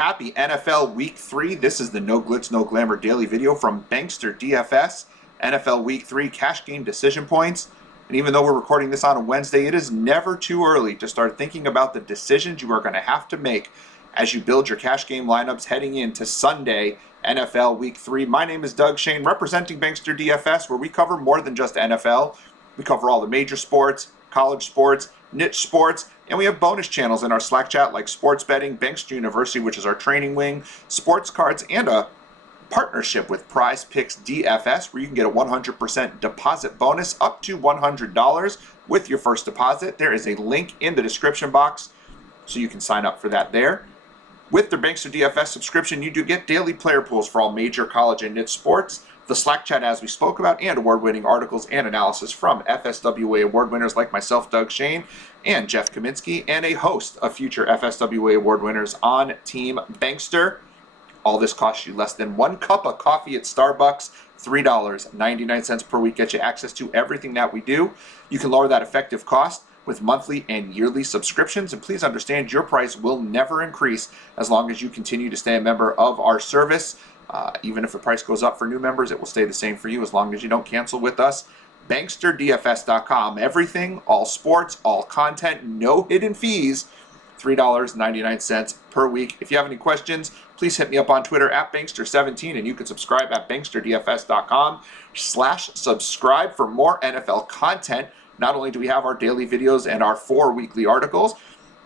Happy NFL Week 3. This is the No Glitz, No Glamour daily video from Bankster DFS. NFL Week 3 cash game decision points. And even though we're recording this on a Wednesday, it is never too early to start thinking about the decisions you are going to have to make as you build your cash game lineups heading into Sunday, NFL Week 3. My name is Doug Shane, representing Bankster DFS, where we cover more than just NFL. We cover all the major sports, college sports, niche sports, and we have bonus channels in our Slack chat like sports betting, Bankster University, which is our training wing, sports cards, and a partnership with Prize Picks DFS, where you can get a 100% deposit bonus up to $100 with your first deposit. There is a link in the description box, so you can sign up for that there. With the Bankster DFS subscription, you do get daily player pools for all major college and niche sports, the Slack chat as we spoke about, and award-winning articles and analysis from FSWA award winners like myself, Doug Shane, and Jeff Kaminsky, and a host of future FSWA award winners on Team Bankster. All this costs you less than 1 cup of coffee at Starbucks, $3.99 per week. Get you access to everything that we do. You can lower that effective cost with monthly and yearly subscriptions. And please understand, your price will never increase as long as you continue to stay a member of our service. Even if the price goes up for new members, it will stay the same for you as long as you don't cancel with us. BanksterDFS.com. Everything, all sports, all content, no hidden fees. $3.99 per week. If you have any questions, please hit me up on Twitter at Bankster17, and you can subscribe at BanksterDFS.com/subscribe for more NFL content. Not only do we have our daily videos and our 4 weekly articles,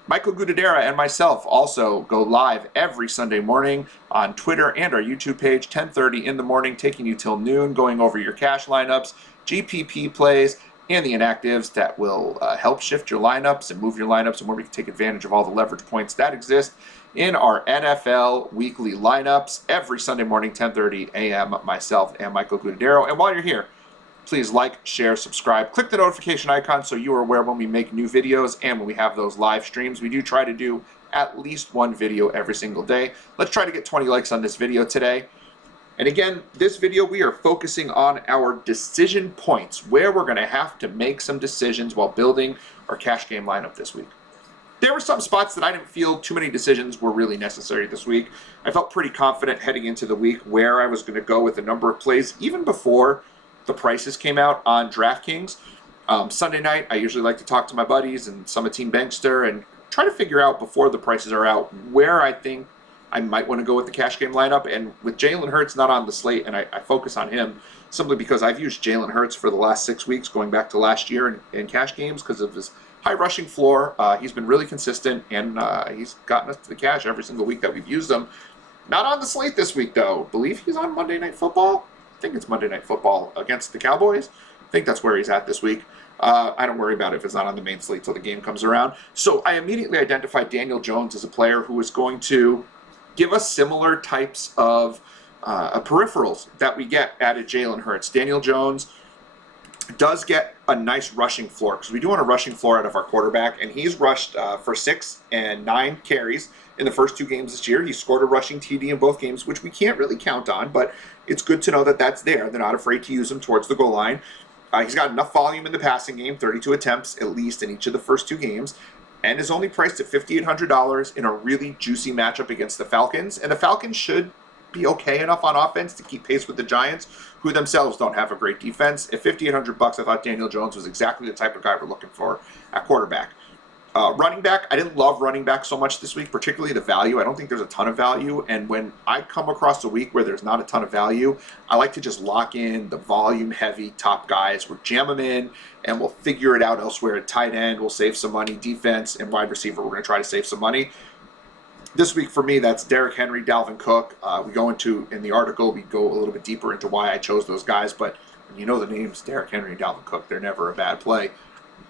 Michael Gudadera and myself also go live every Sunday morning on Twitter and our YouTube page, 10:30 in the morning, taking you till noon, going over your cash lineups, GPP plays, and the inactives that will help shift your lineups and move your lineups, and where we can take advantage of all the leverage points that exist in our NFL weekly lineups every Sunday morning, 10:30 a.m., myself and Michael Gudadero. And while you're here, please like, share, subscribe, click the notification icon so you are aware when we make new videos and when we have those live streams. We do try to do at least one video every single day. Let's try to get 20 likes on this video today. And again, this video, we are focusing on our decision points, where we're going to have to make some decisions while building our cash game lineup this week. There were some spots that I didn't feel too many decisions were really necessary this week. I felt pretty confident heading into the week where I was going to go with a number of plays, even before the prices came out on DraftKings. Sunday night, I usually like to talk to my buddies and some of Team Bankster and try to figure out before the prices are out where I think I might want to go with the cash game lineup. And with Jalen Hurts not on the slate, and I focus on him simply because I've used Jalen Hurts for the last 6 weeks, going back to last year in cash games because of his high rushing floor. He's been really consistent, and he's gotten us to the cash every single week that we've used him. Not on the slate this week, though. Believe he's on Monday Night Football. I think it's Monday Night Football against the Cowboys. I think that's where he's at this week. I don't worry about it if it's not on the main slate till the game comes around. So I immediately identified Daniel Jones as a player who is going to give us similar types of peripherals that we get out of Jalen Hurts. Daniel Jones does get a nice rushing floor because we do want a rushing floor out of our quarterback, and he's rushed for 6 and 9 carries in the first 2 games this year. He scored a rushing TD in both games, which we can't really count on, but it's good to know that that's there. They're not afraid to use him towards the goal line. He's got enough volume in the passing game, 32 attempts at least in each of the first 2 games, and is only priced at $5,800 in a really juicy matchup against the Falcons. And the Falcons should be okay enough on offense to keep pace with the Giants, who themselves don't have a great defense. At $5,800, I thought Daniel Jones was exactly the type of guy we're looking for at quarterback. Running back, I didn't love running back so much this week, particularly the value. I don't think there's a ton of value, and when I come across a week where there's not a ton of value, I like to just lock in the volume-heavy top guys. We'll jam them in, and we'll figure it out elsewhere. At tight end, we'll save some money. Defense and wide receiver, we're going to try to save some money. This week for me, that's Derrick Henry, Dalvin Cook. In the article, we go a little bit deeper into why I chose those guys, but when you know the names, Derrick Henry and Dalvin Cook, they're never a bad play.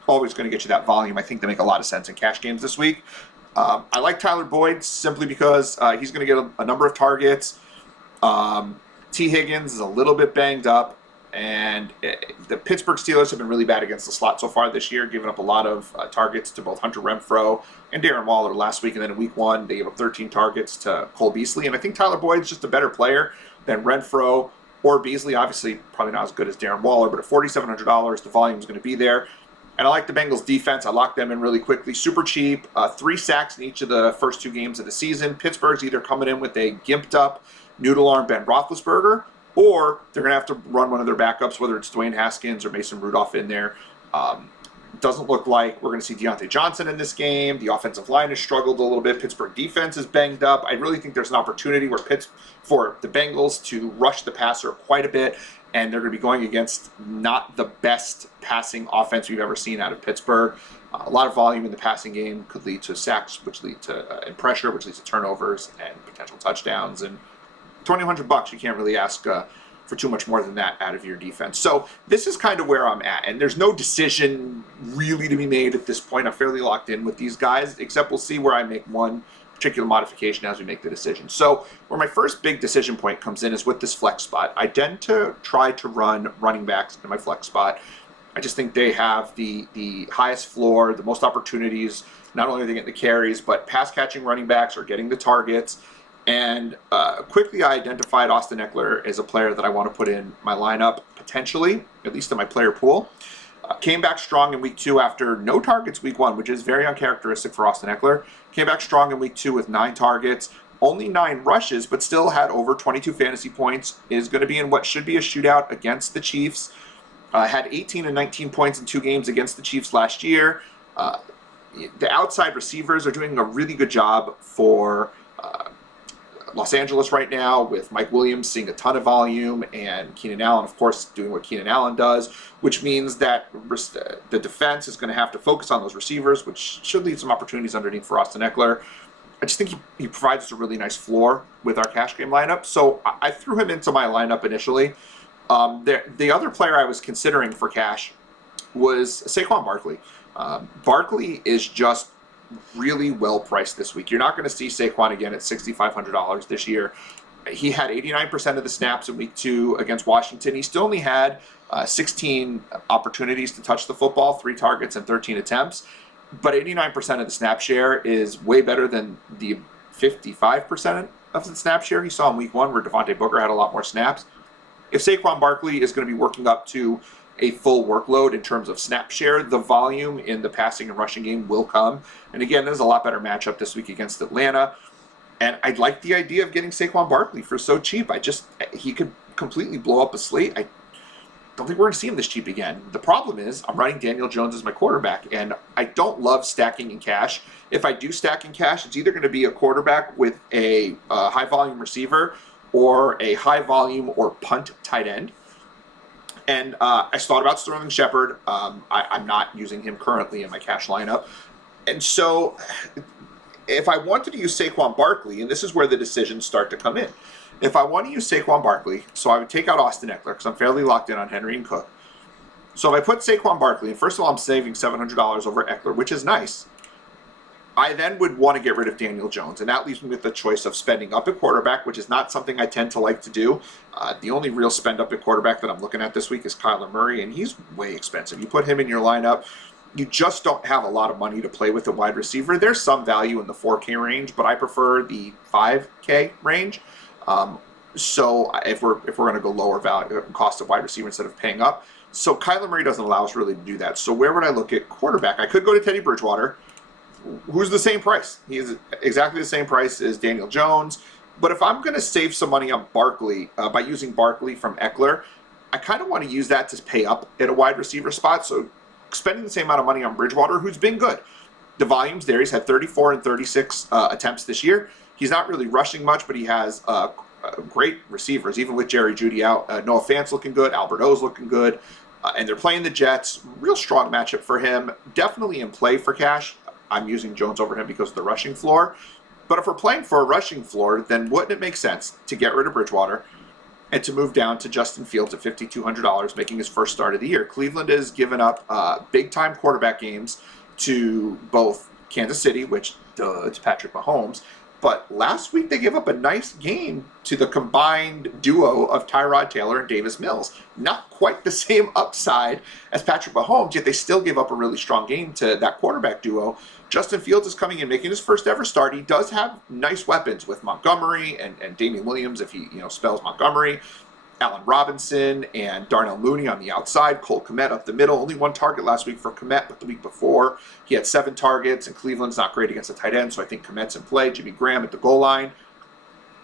Always going to get you that volume. I think they make a lot of sense in cash games this week. I like Tyler Boyd simply because he's going to get a number of targets. T. Higgins is a little bit banged up, and the Pittsburgh Steelers have been really bad against the slot so far this year, giving up a lot of targets to both Hunter Renfrow and Darren Waller last week. And then in week 1, they gave up 13 targets to Cole Beasley. And I think Tyler Boyd's just a better player than Renfrow or Beasley. Obviously, probably not as good as Darren Waller, but at $4,700, the volume is going to be there. And I like the Bengals defense. I locked them in really quickly. Super cheap. 3 sacks in each of the first 2 games of the season. Pittsburgh's either coming in with a gimped up noodle arm Ben Roethlisberger, or they're going to have to run one of their backups, whether it's Dwayne Haskins or Mason Rudolph in there. Doesn't look like we're going to see Deontay Johnson in this game. The offensive line has struggled a little bit. Pittsburgh defense is banged up. I really think there's an opportunity for the Bengals to rush the passer quite a bit, and they're going to be going against not the best passing offense we've ever seen out of Pittsburgh. A lot of volume in the passing game could lead to sacks, which lead to and pressure, which leads to turnovers and potential touchdowns. And $2,100, you can't really ask for too much more than that out of your defense. So this is kind of where I'm at, and there's no decision really to be made at this point. I'm fairly locked in with these guys, except we'll see where I make one particular modification as we make the decision. So where my first big decision point comes in is with this flex spot. I tend to try to run running backs in my flex spot. I just think they have the highest floor, the most opportunities. Not only are they getting the carries, but pass catching running backs are getting the targets. And quickly I identified Austin Ekeler as a player that I want to put in my lineup, potentially, at least in my player pool. Came back strong in week 2 after no targets week 1, which is very uncharacteristic for Austin Ekeler. Came back strong in week 2 with 9 targets, only 9 rushes, but still had over 22 fantasy points. Is going to be in what should be a shootout against the Chiefs. Had 18 and 19 points in 2 games against the Chiefs last year. The outside receivers are doing a really good job for Los Angeles right now, with Mike Williams seeing a ton of volume and Keenan Allen, of course, doing what Keenan Allen does, which means that the defense is going to have to focus on those receivers, which should lead some opportunities underneath for Austin Ekeler. I just think he provides us a really nice floor with our cash game lineup, so I threw him into my lineup initially. The other player I was considering for cash was Saquon Barkley. Barkley is just really well priced this week. You're not going to see Saquon again at $6,500 this year. He had 89% of the snaps in week 2 against Washington. He still only had 16 opportunities to touch the football, 3 targets and 13 attempts. But 89% of the snap share is way better than the 55% of the snap share he saw in week 1, where Devontae Booker had a lot more snaps. If Saquon Barkley is going to be working up to a full workload in terms of snap share, the volume in the passing and rushing game will come. And again, there's a lot better matchup this week against Atlanta. And I like the idea of getting Saquon Barkley for so cheap. He could completely blow up a slate. I don't think we're going to see him this cheap again. The problem is I'm running Daniel Jones as my quarterback, and I don't love stacking in cash. If I do stack in cash, it's either going to be a quarterback with a high volume receiver or a high volume or punt tight end. And I thought about Sterling Shepard. I'm not using him currently in my cash lineup. And so if I wanted to use Saquon Barkley, and this is where the decisions start to come in. If I want to use Saquon Barkley, so I would take out Austin Ekeler, because I'm fairly locked in on Henry and Cook. So if I put Saquon Barkley, and first of all, I'm saving $700 over Ekeler, which is nice. I then would want to get rid of Daniel Jones, and that leaves me with the choice of spending up at quarterback, which is not something I tend to like to do. The only real spend up at quarterback that I'm looking at this week is Kyler Murray, and he's way expensive. You put him in your lineup, you just don't have a lot of money to play with at wide receiver. There's some value in the 4K range, but I prefer the 5K range. So if we're going to go lower value cost of wide receiver instead of paying up, so Kyler Murray doesn't allow us really to do that. So where would I look at quarterback? I could go to Teddy Bridgewater, who's the same price. He's exactly the same price as Daniel Jones. But if I'm going to save some money on Barkley by using Barkley from Ekeler, I kind of want to use that to pay up at a wide receiver spot. So spending the same amount of money on Bridgewater, who's been good. The volume's there. He's had 34 and 36 attempts this year. He's not really rushing much, but he has great receivers, even with Jerry Jeudy out. Noah Fant's looking good. Albert O's looking good. And they're playing the Jets. Real strong matchup for him. Definitely in play for cash. I'm using Jones over him because of the rushing floor. But if we're playing for a rushing floor, then wouldn't it make sense to get rid of Bridgewater and to move down to Justin Fields at $5,200, making his first start of the year? Cleveland has given up big-time quarterback games to both Kansas City, which, it's Patrick Mahomes, but last week they gave up a nice game to the combined duo of Tyrod Taylor and Davis Mills. Not quite the same upside as Patrick Mahomes, yet they still gave up a really strong game to that quarterback duo. Justin Fields is coming in, making his first ever start. He does have nice weapons with Montgomery and Damian Williams, if he spells Montgomery. Allen Robinson and Darnell Mooney on the outside, Cole Kmet up the middle. Only one target last week for Kmet, but the week before he had 7 targets, and Cleveland's not great against the tight end, so I think Kmet's in play. Jimmy Graham at the goal line.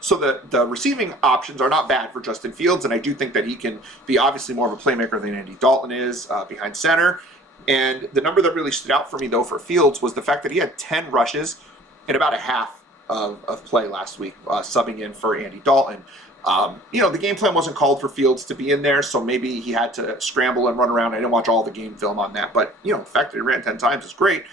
So the receiving options are not bad for Justin Fields, and I do think that he can be obviously more of a playmaker than Andy Dalton is behind center. And the number that really stood out for me, though, for Fields was the fact that he had 10 rushes in about a half of play last week, subbing in for Andy Dalton. The game plan wasn't called for Fields to be in there, so maybe he had to scramble and run around. I didn't watch all the game film on that, but, the fact that he ran 10 times is great.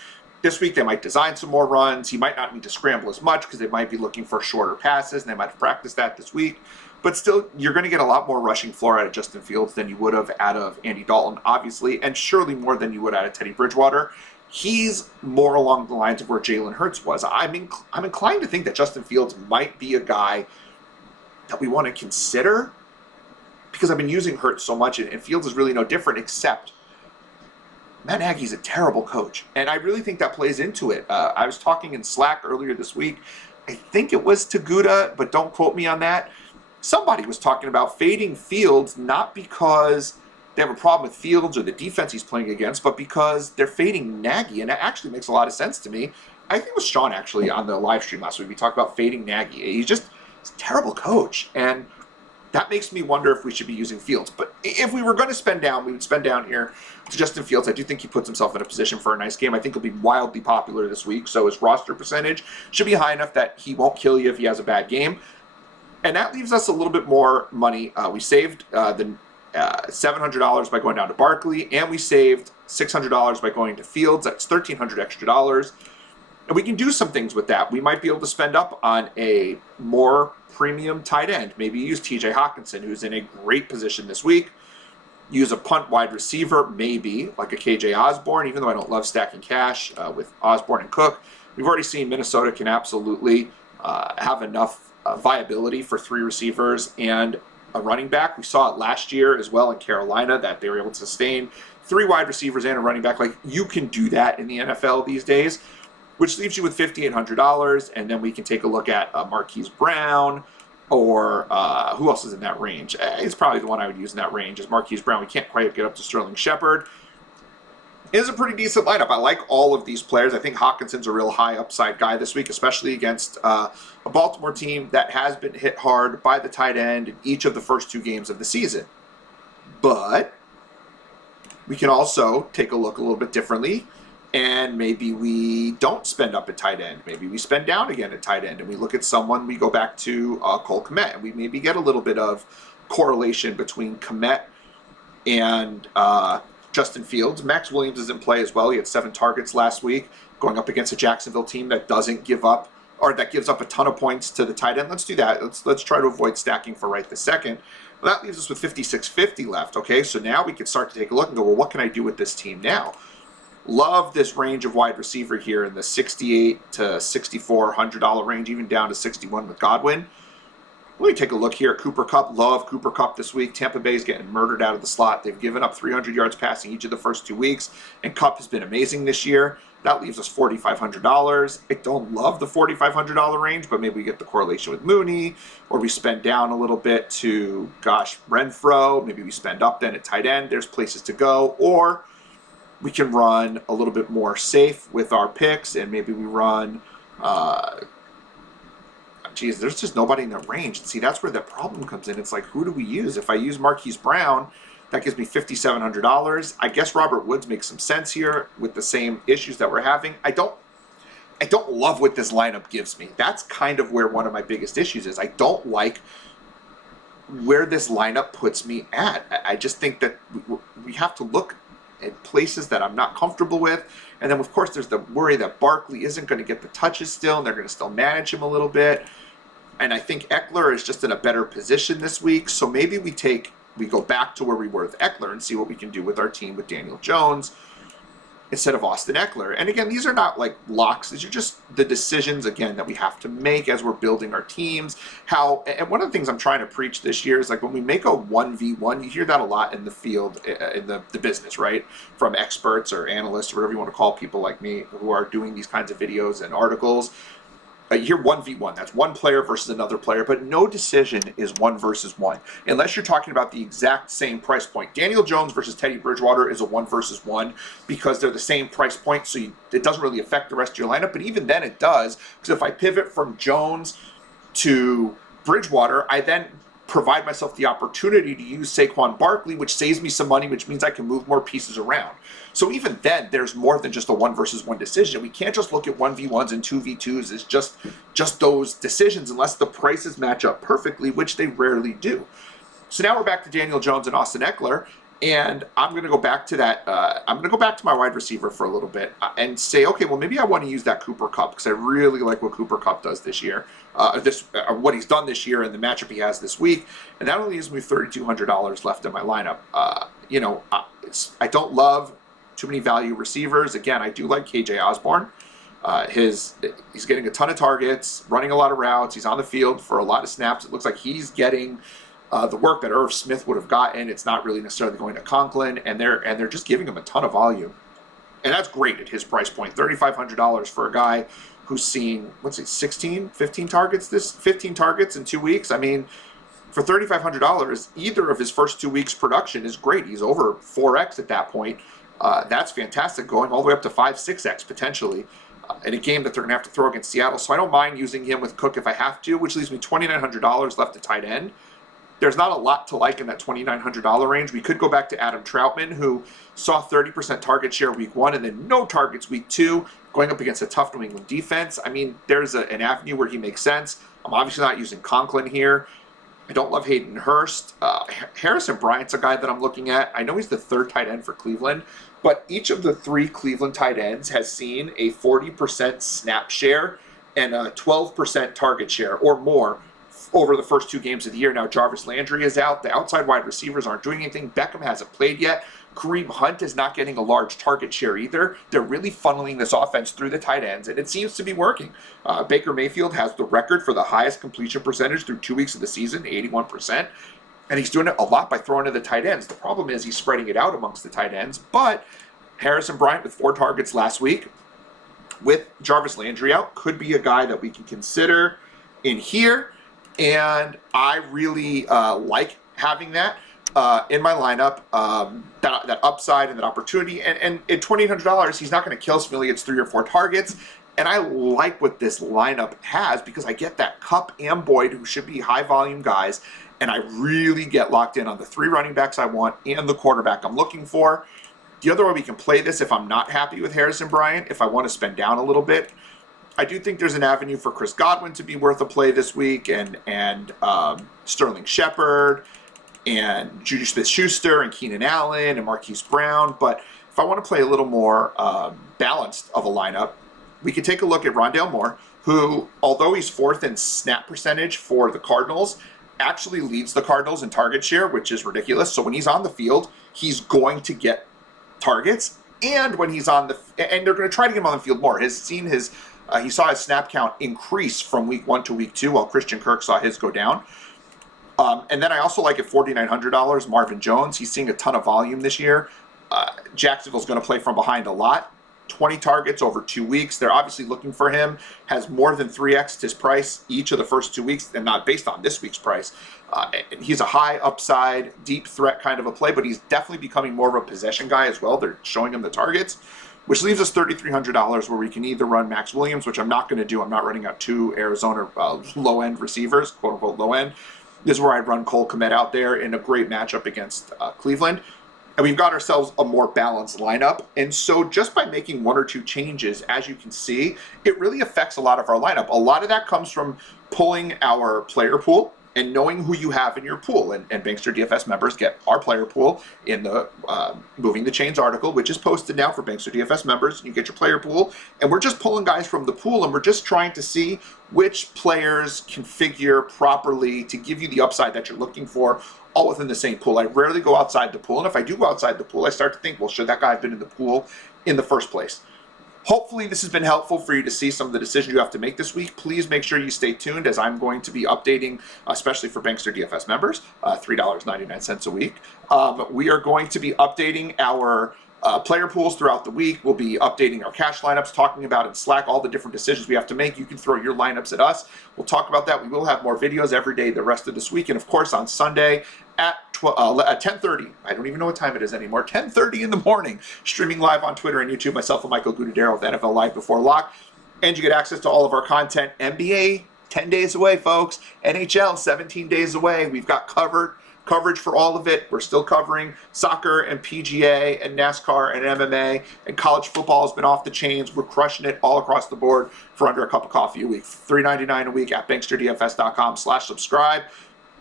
This week, they might design some more runs. He might not need to scramble as much because they might be looking for shorter passes, and they might have practiced that this week. But still, you're going to get a lot more rushing floor out of Justin Fields than you would have out of Andy Dalton, obviously, and surely more than you would out of Teddy Bridgewater. He's more along the lines of where Jalen Hurts was. I'm inclined to think that Justin Fields might be a guy that we want to consider because I've been using Hurts so much, and Fields is really no different, except Matt Nagy's a terrible coach, and I really think that plays into it. I was talking in Slack earlier this week. I think it was Taguda, but don't quote me on that. Somebody was talking about fading Fields not because they have a problem with Fields or the defense he's playing against, but because they're fading Nagy, and that actually makes a lot of sense to me. I think it was Sean, actually, on the live stream last week. We talked about fading Nagy. He's a terrible coach, and that makes me wonder if we should be using Fields. But if we were going to spend down, we would spend down here to Justin Fields. I do think he puts himself in a position for a nice game. I think he'll be wildly popular this week, so his roster percentage should be high enough that he won't kill you if he has a bad game. And that leaves us a little bit more money. We saved the $700 by going down to Barkley, and we saved $600 by going to Fields. That's $1,300 extra dollars. And we can do some things with that. We might be able to spend up on a more premium tight end. Maybe use TJ Hawkinson, who's in a great position this week. Use a punt wide receiver, maybe, like a KJ Osborne, even though I don't love stacking cash with Osborne and Cook. We've already seen Minnesota can absolutely have enough viability for 3 receivers and a running back. We saw it last year as well in Carolina that they were able to sustain 3 wide receivers and a running back. Like, you can do that in the NFL these days, which leaves you with $5,800, and then we can take a look at Marquise Brown, or who else is in that range? It's probably the one I would use in that range is Marquise Brown. We can't quite get up to Sterling Shepard. It is a pretty decent lineup. I like all of these players. I think Hawkinson's a real high upside guy this week, especially against a Baltimore team that has been hit hard by the tight end in each of the first 2 games of the season. But we can also take a look a little bit differently, and maybe we don't spend up at tight end. Maybe we spend down again at tight end, and we look at someone, we go back to Cole Kmet, and we maybe get a little bit of correlation between Kmet and Justin Fields. Max Williams is in play as well. He had 7 targets last week, going up against a Jacksonville team that doesn't give up, or that gives up a ton of points to the tight end. Let's do that. Let's try to avoid stacking for right this second. Well, that leaves us with $5,650 left. Okay, so now we can start to take a look and go, well, what can I do with this team now? Love this range of wide receiver here in the $6,800 to $6,400 range, even down to $61 with Godwin. Let me take a look here at Cooper Kupp. Love Cooper Kupp this week. Tampa Bay's getting murdered out of the slot. They've given up 300 yards passing each of the first 2 weeks, and Kupp has been amazing this year. That leaves us $4,500. I don't love the $4,500 range, but maybe we get the correlation with Mooney, or we spend down a little bit to, Renfro. Maybe we spend up then at tight end. There's places to go, or we can run a little bit more safe with our picks, and maybe we run, there's just nobody in the range. See, that's where the problem comes in. It's like, who do we use? If I use Marquise Brown, that gives me $5,700. I guess Robert Woods makes some sense here with the same issues that we're having. I don't love what this lineup gives me. That's kind of where one of my biggest issues is. I don't like where this lineup puts me at. I just think that we have to look at places that I'm not comfortable with. And then, of course, there's the worry that Barkley isn't going to get the touches still, and they're going to still manage him a little bit. And I think EKELER is just in a better position this week. So maybe we go back to where we were with EKELER and see what we can do with our team with Daniel Jones instead of Austin Ekeler. And again, these are not like locks. These are just the decisions, again, that we have to make as we're building our teams. And one of the things I'm trying to preach this year is, like, when we make a 1v1, you hear that a lot in the field, in the business, right? From experts or analysts or whatever you want to call people like me who are doing these kinds of videos and articles. you hear 1v1, that's one player versus another player, but no decision is 1 versus 1, unless you're talking about the exact same price point. Daniel Jones versus Teddy Bridgewater is a 1 versus 1 because they're the same price point, so it doesn't really affect the rest of your lineup, but even then it does, because if I pivot from Jones to Bridgewater, I then provide myself the opportunity to use SAQUON Barkley, which saves me some money, which means I can move more pieces around. So even then, there's more than just a 1 versus 1 decision. We can't just look at 1v1s and 2v2s as just those decisions unless the prices match up perfectly, which they rarely do. So now we're back to Daniel Jones and Austin Ekeler, and I'm going to go back to that. I'm going to go back to my wide receiver for a little bit and say, okay, well, maybe I want to use that Cooper Kupp because I really like what Cooper Kupp does this year, what he's done this year and the matchup he has this week. And that only leaves me $3,200 left in my lineup. I don't love too many value receivers. Again, I do like KJ Osborne. He's getting a ton of targets, running a lot of routes. He's on the field for a lot of snaps. It looks like he's getting the work that Irv Smith would have gotten. It's not really necessarily going to Conklin, and they're just giving him a ton of volume, and that's great at his price point. $3,500 for a guy who's seen 15 targets in 2 weeks. I mean, for $3,500, either of his first 2 weeks production is great. He's over 4x at that point. That's fantastic, going all the way up to 5-6x potentially in a game that they're going to have to throw against Seattle. So I don't mind using him with Cook if I have to, which leaves me $2,900 left at tight end. There's not a lot to like in that $2,900 range. We could go back to Adam Troutman, who saw 30% target share week 1 and then no targets week 2, going up against a tough New England defense. I mean, there's an avenue where he makes sense. I'm obviously not using Conklin here. I don't love Hayden Hurst. Harrison Bryant's a guy that I'm looking at. I know he's the 3rd tight end for Cleveland, but each of the 3 Cleveland tight ends has seen a 40% snap share and a 12% target share or more over the first 2 games of the year. Now, Jarvis Landry is out. The outside wide receivers aren't doing anything. Beckham hasn't played yet. Kareem Hunt is not getting a large target share either. They're really funneling this offense through the tight ends, and it seems to be working. Baker Mayfield has the record for the highest completion percentage through 2 weeks of the season, 81%, and he's doing it a lot by throwing to the tight ends. The problem is he's spreading it out amongst the tight ends, but Harrison Bryant with 4 targets last week with Jarvis Landry out could be a guy that we can consider in here. And I really like having that in my lineup, that upside and that opportunity. And at $2,800, he's not going to kill us if he only gets 3 or 4 targets. And I like what this lineup has because I get that Kupp and Boyd, who should be high-volume guys, and I really get locked in on the 3 running backs I want and the quarterback I'm looking for. The other way we can play this, if I'm not happy with Harrison Bryant, if I want to spend down a little bit, I do think there's an avenue for Chris Godwin to be worth a play this week, and Sterling Shepard, and Juju Smith-Schuster, and Keenan Allen, and Marquise Brown. But if I want to play a little more balanced of a lineup, we can take a look at Rondale Moore, who, although he's 4th in snap percentage for the Cardinals, actually leads the Cardinals in target share, which is ridiculous. So when he's on the field, he's going to get targets, and when he's on and they're going to try to get him on the field more. He saw his snap count increase from week 1 to week 2, while Christian Kirk saw his go down. And then I also like at $4,900, Marvin Jones. He's seeing a ton of volume this year. Jacksonville's going to play from behind a lot. 20 targets over 2 weeks. They're obviously looking for him. Has more than 3x his price each of the first 2 weeks, and not based on this week's price. He's a high upside, deep threat kind of a play, but he's definitely becoming more of a possession guy as well. They're showing him the targets, which leaves us $3,300 where we can either run Max Williams, which I'm not going to do. I'm not running out 2 Arizona low-end receivers, quote-unquote low-end. This is where I'd run Cole Kmet out there in a great matchup against Cleveland. And we've got ourselves a more balanced lineup. And so just by making 1 or 2 changes, as you can see, it really affects a lot of our lineup. A lot of that comes from pulling our player pool and knowing who you have in your pool. And Bankster DFS members get our player pool in the Moving the Chains article, which is posted now for Bankster DFS members. You get your player pool, and we're just pulling guys from the pool, and we're just trying to see which players configure properly to give you the upside that you're looking for, all within the same pool. I rarely go outside the pool, and if I do go outside the pool, I start to think, well, should that guy have been in the pool in the first place? Hopefully this has been helpful for you to see some of the decisions you have to make this week. Please make sure you stay tuned, as I'm going to be updating, especially for Bankster DFS members, $3.99 a week. We are going to be updating our player pools throughout the week. We'll be updating our cash lineups, talking about in Slack all the different decisions we have to make. You can throw your lineups at us. We'll talk about that. We will have more videos every day the rest of this week. And of course, on Sunday at 10:30, I don't even know what time it is anymore, 10:30 in the morning, streaming live on Twitter and YouTube, myself and Michael Gudadero with NFL Live Before Lock. And you get access to all of our content. NBA, 10 days away, folks. NHL, 17 days away. We've got coverage for all of it. We're still covering soccer and PGA and NASCAR and MMA, and college football has been off the chains. We're crushing it all across the board for under a cup of coffee a week. $3.99 a week at banksterdfs.com/subscribe.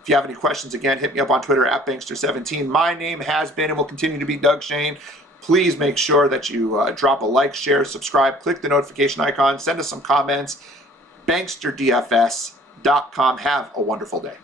If you have any questions, again, hit me up on Twitter at Bankster17. My name has been and will continue to be Doug Shane. Please make sure that you drop a like, share, subscribe, click the notification icon, send us some comments. BanksterDFS.com. Have a wonderful day.